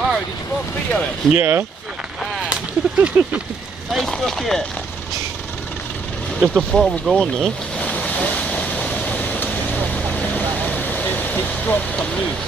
Mario, did you want to video it? Yeah. Good man. Facebook it. If the photo will go on there. It's dropped some loose.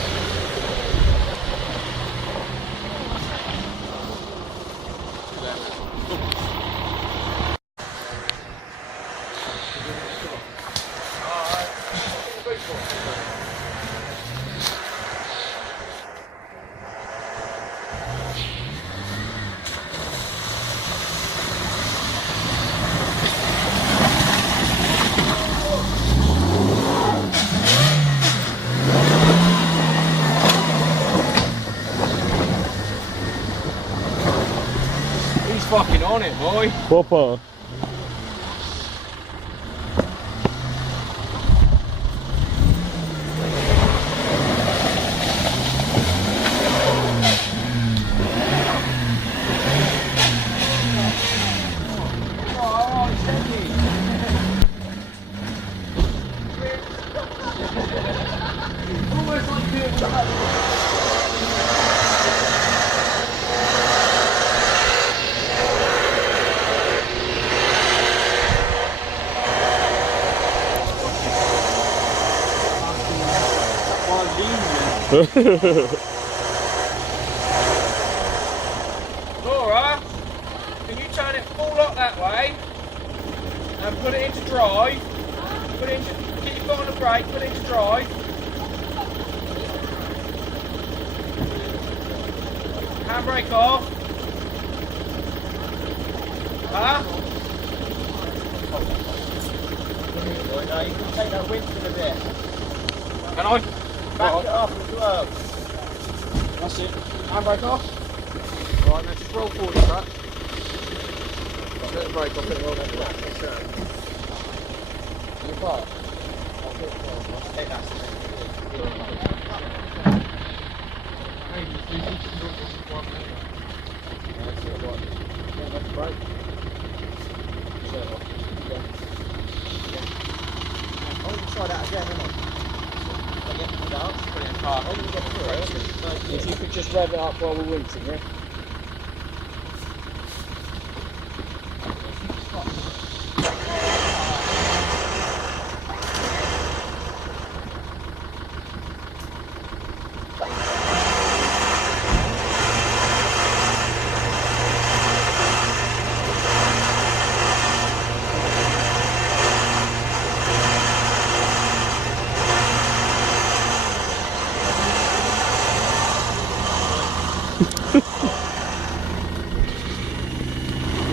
He's fucking on it, boy. Proper. Almost like doing that. Laura, can you turn it full up that way and put it into drive? Put it into, get your foot on the brake, put it into drive. Handbrake off. Huh? No, you can take that Winston a bit. Can I? Back it up as well. That's it. Handbrake off. Right, now just roll forward a track. Let the brake off and roll that back. You're part. I'll take that. Try that again, if you could just rev it up while we're wincing, yeah?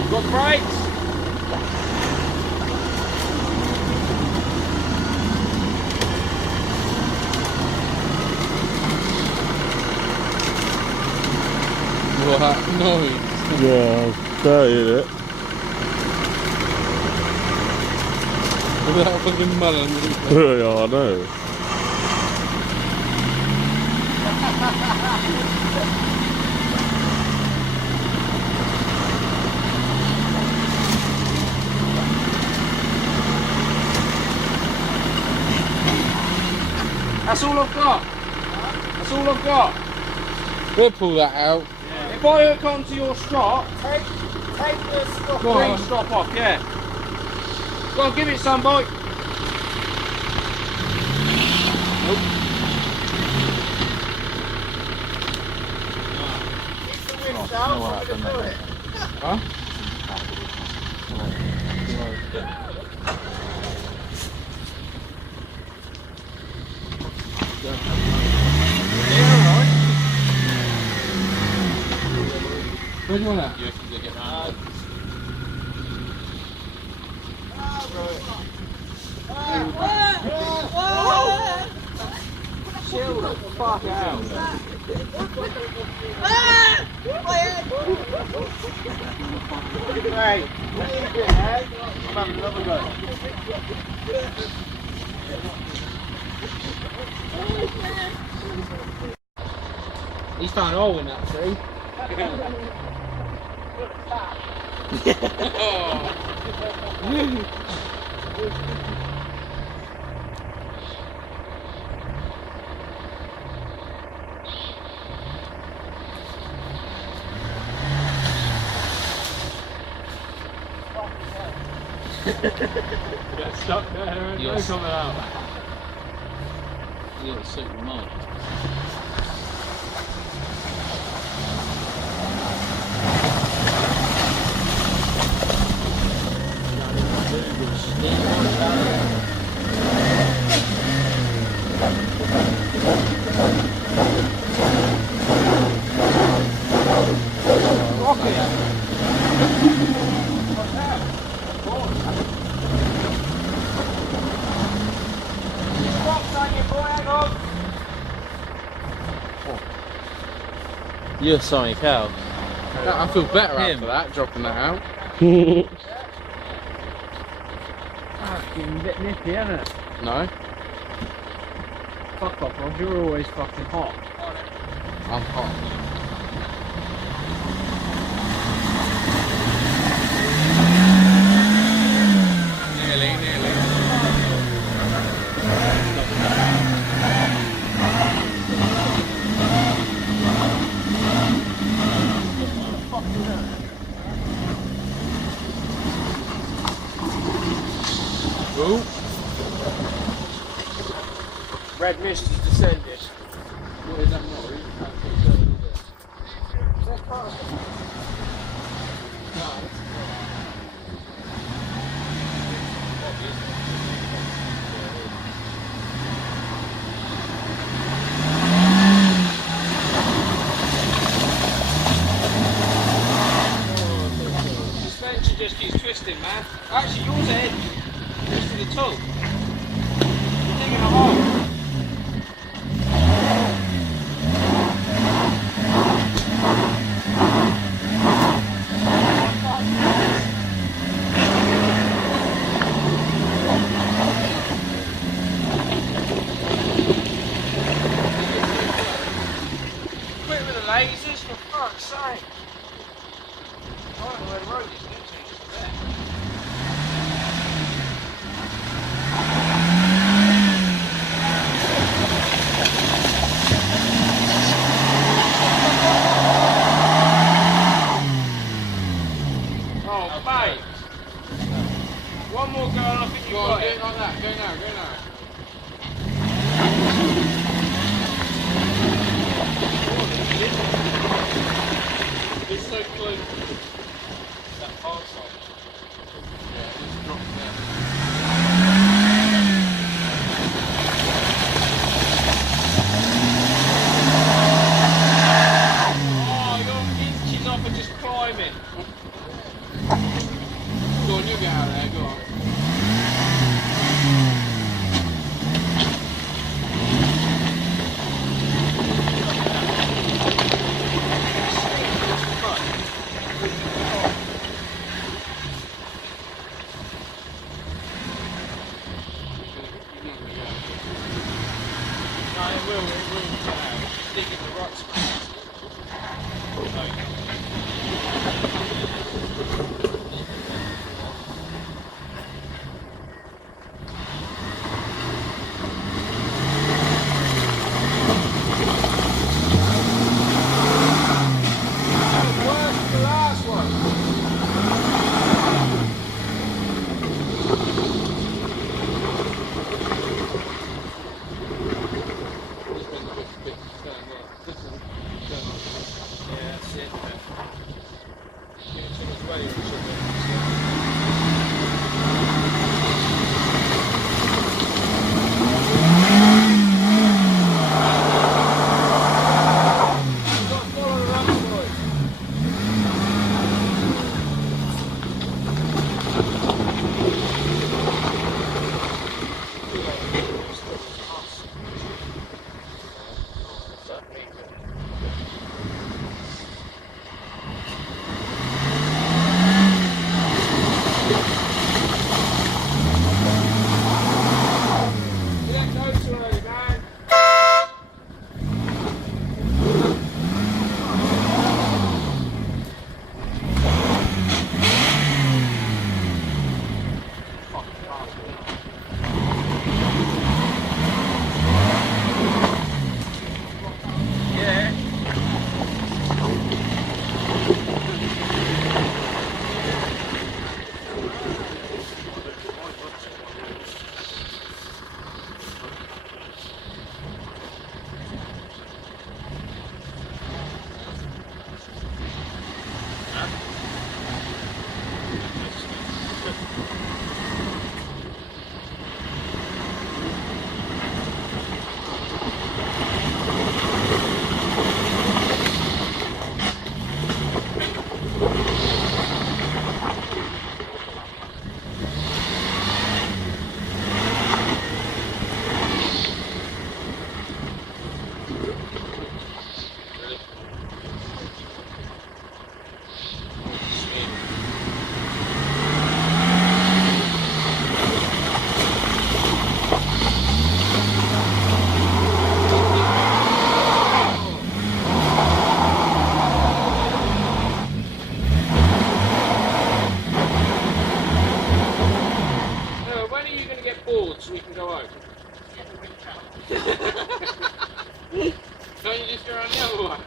Got brakes. What? No. Yeah, dirty it. Look at that fucking melon. Yeah, I know. That's all I've got. That's all I've got. We'll pull that out. Yeah. If I hook onto your strop, take the green strop off, yeah. Go on, give it some, boy. Nope. Huh? Where do you want that? You can get that. Chill the fuck out. Hey, what are you doing, eh? I'm having another go. He's found a hole in that tree. Get stuck there and Yes. no coming out. You got to suit your mind. You're something else. I feel better after that, dropping that out. Fucking a bit nippy, isn't it? No, Fuck off, Rob. You're always fucking hot. I'm hot. Nearly. Ooh. Red mist has descended. What is that noise? Is that car? Suspension just keeps twisting, man. Actually, yours head goes to the toe. You're digging a hole. Quit with the lasers, for fuck's sake. I don't know where the road is, literally just there. Oh, mate. One more go and I think you've Go on, got do it. it like that. Go now. It's so close. That parcel.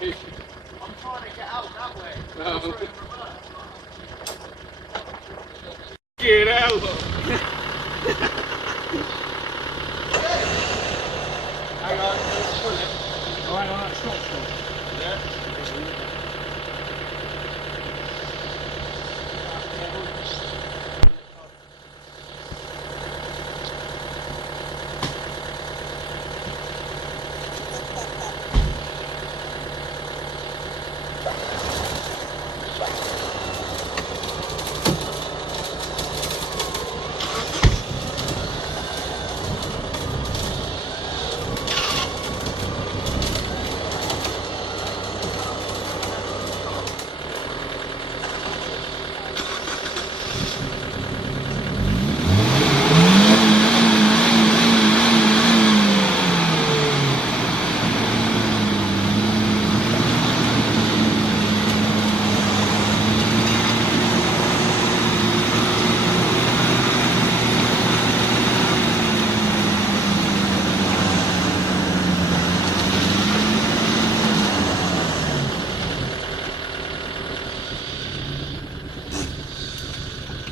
I'm trying to get out that way. No. Get out! Hang on, let's pull it. Oh, hang on, stop. Yeah.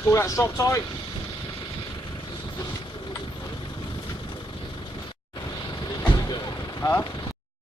Pull that stop tight.